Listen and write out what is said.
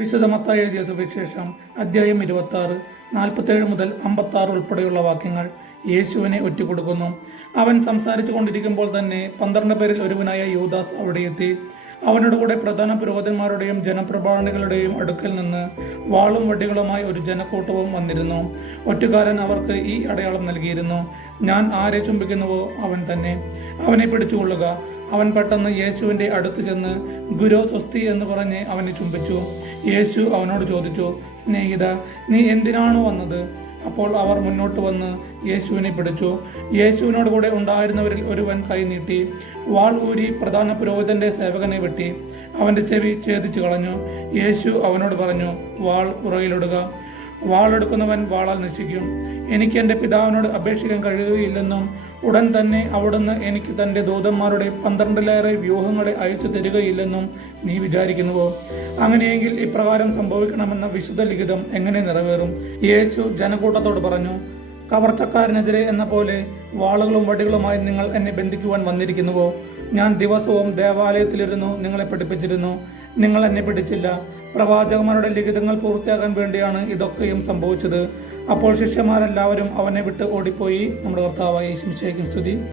വിശുദ്ധമത്തായി എഴുതിയ സുവിശേഷം അധ്യായം ഇരുപത്തി ആറ് നാൽപ്പത്തേഴ് മുതൽ അമ്പത്തി ആറ് ഉൾപ്പെടെയുള്ള വാക്യങ്ങൾ യേശുവിനെ ഒറ്റുകൊടുക്കുന്നു അവൻ സംസാരിച്ചു കൊണ്ടിരിക്കുമ്പോൾ തന്നെ പന്ത്രണ്ട് പേരിൽ ഒരുവനായ യൂദാസ് അവിടെ എത്തി. അവനോട് കൂടെ പ്രധാന പുരോഹിതന്മാരുടെയും ജനപ്രഭാണികളുടെയും അടുക്കൽ നിന്ന് വാളും വടികളുമായി ഒരു ജനക്കൂട്ടവും വന്നിരുന്നു. ഒറ്റുകാരൻ അവർക്ക് ഈ അടയാളം നൽകിയിരുന്നു. ഞാൻ ആരെ ചുംബിക്കുന്നുവോ? അവൻ തന്നെ. അവനെ പിടിച്ചുകൊള്ളുക. അവൻ പെട്ടെന്ന് യേശുവിന്റെ അടുത്ത് ചെന്ന് ഗുരു സ്വസ്തി എന്ന് പറഞ്ഞ് അവനെ ചുംബിച്ചു. യേശു അവനോട് ചോദിച്ചു സ്നേഹിത നീ എന്തിനാണ് വന്നത്? അപ്പോൾ അവർ മുന്നോട്ട് വന്ന് യേശുവിനെ പിടിച്ചു. യേശുവിനോട് കൂടെ ഉണ്ടായിരുന്നവരിൽ ഒരുവൻ കൈ നീട്ടി വാൾ ഊരി പ്രധാന പുരോഹിതന്റെ സേവകനെ വെട്ടി അവന്റെ ചെവി ഛേദിച്ചു കളഞ്ഞു. യേശു അവനോട് പറഞ്ഞു വാൾ ഉറയിലിടുക. വാളെടുക്കുന്നവൻ വാളാൽ നശിക്കും. എനിക്ക് എന്റെ പിതാവിനോട് അപേക്ഷിക്കാൻ കഴിയുകയില്ലെന്നും ഉടൻ തന്നെ അവിടുന്ന് എനിക്ക് തന്റെ ദൂതന്മാരുടെ പന്ത്രണ്ടിലേറെ വ്യൂഹങ്ങളെ അയച്ചു തരികയില്ലെന്നും നീ വിചാരിക്കുന്നുവോ? അങ്ങനെയെങ്കിൽ ഇപ്രകാരം സംഭവിക്കണമെന്ന വിശുദ്ധ ലിഖിതം എങ്ങനെ നിറവേറും? യേശു ജനക്കൂട്ടത്തോട് പറഞ്ഞു കവർച്ചക്കാരനെതിരെ എന്ന പോലെ വാളുകളും വടികളുമായി നിങ്ങൾ എന്നെ ബന്ധിക്കുവാൻ വന്നിരിക്കുന്നുവോ? ഞാൻ ദിവസവും ദേവാലയത്തിലിരുന്നു നിങ്ങളെ പഠിപ്പിച്ചിരുന്നു. നിങ്ങൾ എന്നെ പിടിച്ചില്ല. പ്രവാചകന്മാരുടെ ലിഖിതങ്ങൾ പൂർത്തിയാക്കാൻ വേണ്ടിയാണ് ഇതൊക്കെയും സംഭവിച്ചത്. അപ്പോൾ ശിഷ്യന്മാരെല്ലാവരും അവനെ വിട്ട് ഓടിപ്പോയി. നമ്മുടെ കർത്താവായി ശിംശയ്ക്കും സ്തുതി.